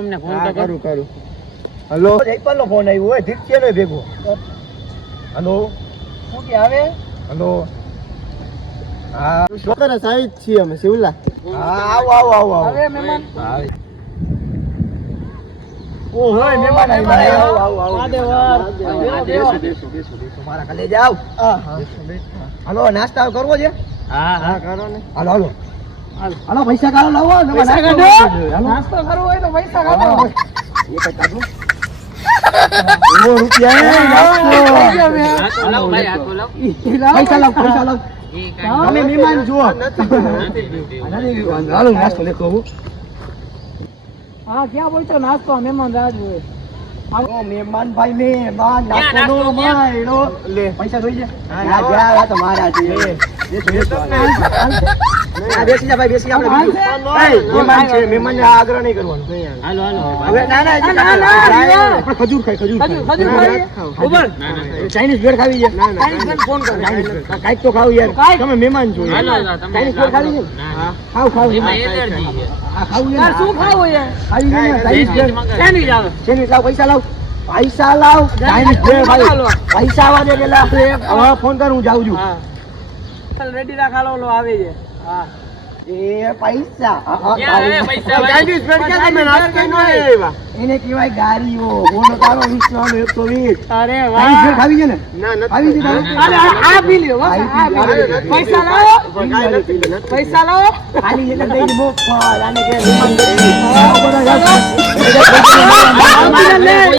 તમને ફોન તો કરું. હલો જયપાલ નો ફોન આવ્યો હોય ઠીક છે ને ભેગો. હલો શું કે આવે? હલો હા છોકરા સાઈડ છીએ અમે શિવલા. હા આવો હવે મહેમાન આવે. ઓ હોય મહેમાન આવો બેસો મારા કલે જાવ. હલો નાસ્તા કરવો છે? હા કરો ને. હાલો પૈસા કાઢો લાવો. નાસ્તો કરવો હોય તો પૈસા કાઢો. એક જ કાઢો. પૈસા લાવ. તમે મહેમાન છો. હાલો નાસ્તો લે કહું. હા ક્યાં બોલતો નાસ્તો મહેમાન રાજ હોય. મહેમાન ભાઈ મહેમાન નાસ્તો લે પૈસા જોઈ જાય. તો મારા છે. બેસી જા ભાઈ બેસી આપણે મહેમાન છે મહેમાન ને આગ્રહ નહીં કરવાનો. હાલો હવે ના ખજૂર ખાઈ ઉપર ચાઇનીઝ ભેળ ખાવી છે. ચાઇનીઝ ફોન કર કાઈક તો ખાવ યાર તમે મહેમાન છો. ચાઇનીઝ ભેળ ખાવી છે. ખાવ એમાં એલર્જી છે. આ ખાવું યાર શું ખાવું યાર ખાવી છે ચાઇનીઝ ભેળ. ચાઇનીઝ આવે ચાઇનીઝ લાવ પૈસા લાવ ચાઇનીઝ ભેળ ભાઈ પૈસા આવા દે પેલા હવે ફોન કર હું જાઉં છું. રેડી રાખા લો આવે છે. હા એ પૈસા ચાઇનીઝ ભેળ કે તમે નાસ્તો ન આવ્યા એને કહેવાય ગારીઓ બોનો તારો 20 120. અરે ચાઇનીઝ ભેળ ખાવી છે ને? ના નથી ખાવી છે. અરે આ પી લ્યો બસ આ પૈસા લાવો પૈસા લાવો ખાલી એટલે દઈ મોક આને કે